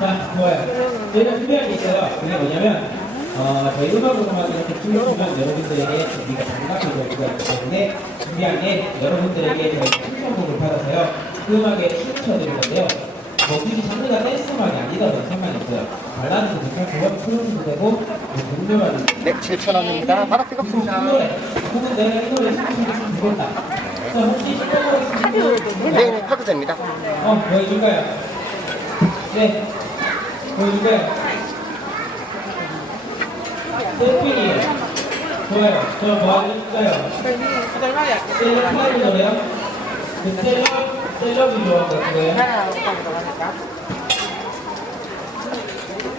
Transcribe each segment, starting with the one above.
자, 좋아요. 저희가 준비한 게 있어요. 그게 뭐냐면, 저희 음악으로만 이렇게 틀어주면 여러분들에게 우리가 반갑게 될 수가 있기 때문에 준비한 게 여러분들에게 저희 신청곡을 받아서요. 그 음악에 춤춰드릴 건데요. 굳이 장르가 댄스 음악이 아니더라도 상관없어요. 발라드도 괜찮고, 플루스도 되고, 동료만. 네, 7,000원입니다. 바로 뜨겁습니다. 혹은 내가 이 노래 신청했으면 좋겠다. 혹시 신청곡 네, 카드 됩니다. 보여줄까요? 네, 보여줄까요? 셀핑이에요. 좋아요. 저 뭐 해줄까요? 셀럽 노래요? 그 셀럽이 좋아하는 거 그거예요?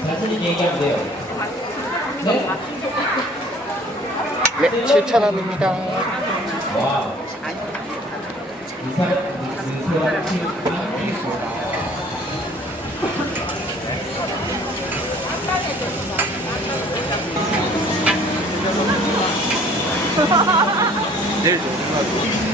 자신이 얘기하면 돼요. 네? 네, 7,000원입니다. 와우. 이 사람, 내일 조심하고.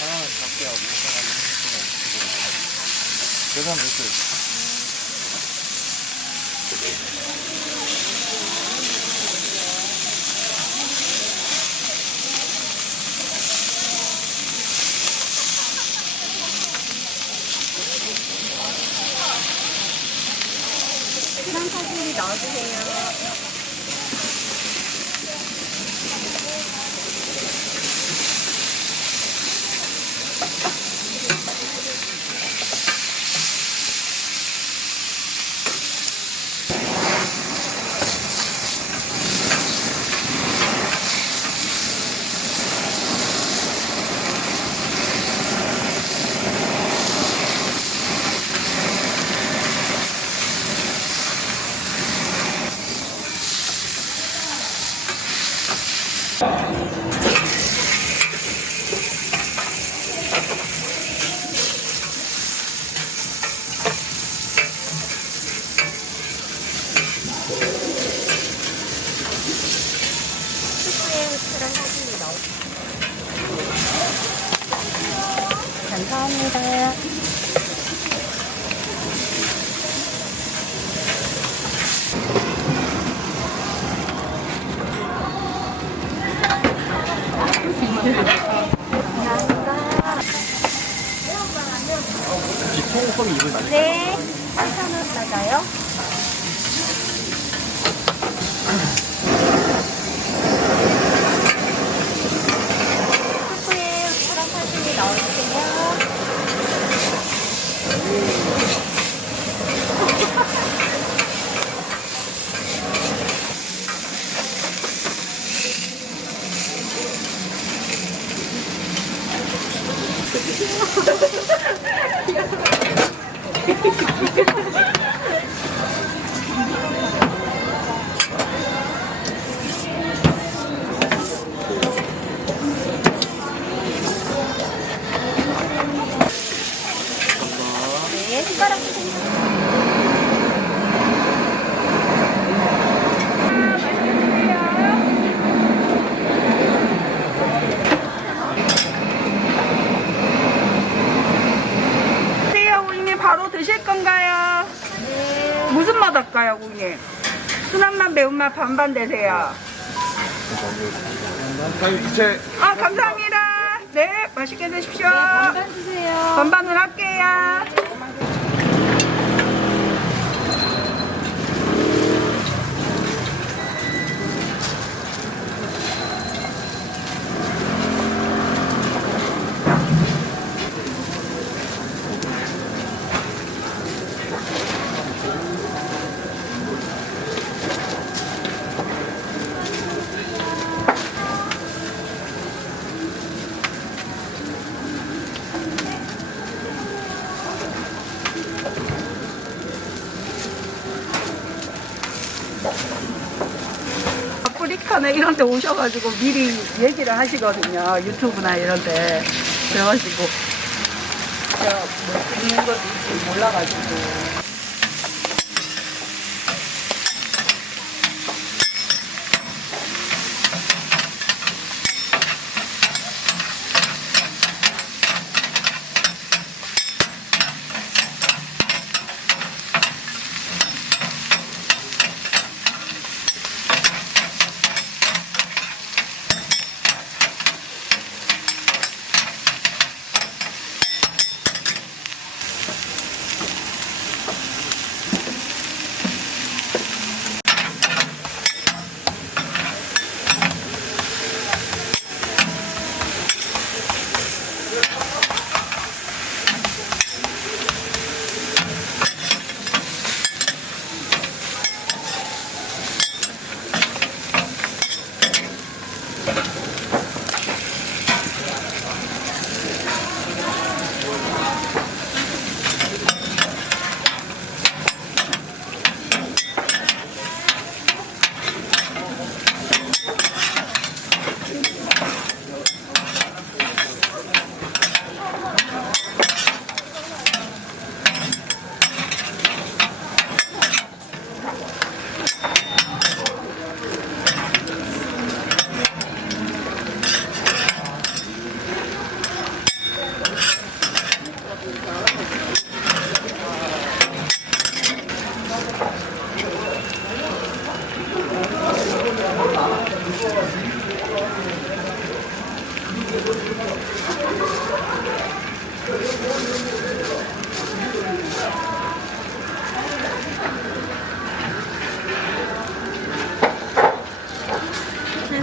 하나는 작게 하고 하나는 계산 됐어요. 계란 사진이 넣어주세요. 계란 사진이 넣어주세요. 감사합니다. 지통섬 입을 많이. 네, 3,000원 맞아요. 스프에 계란 사진이 넣어주세요. 네, 숟가락 주세요. 안녕하세요, 고객님. 바로 드실 건가요? 무슨 맛 할까요, 고객님? 순한 맛, 매운맛 반반 되세요. 이제 아, 감사합니다. 네, 맛있게 드십시오. 반반 주세요. 반반을 할게요. 아프리카나 이런 데 오셔가지고 미리 얘기를 하시거든요. 유튜브나 이런 데. 그래가지고 제가 뭐 있는 것도 있지 몰라가지고.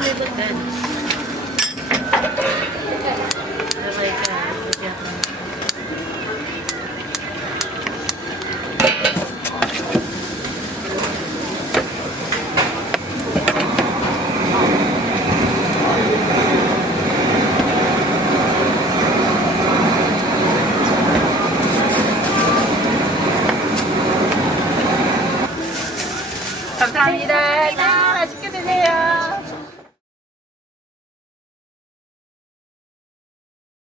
1분 된.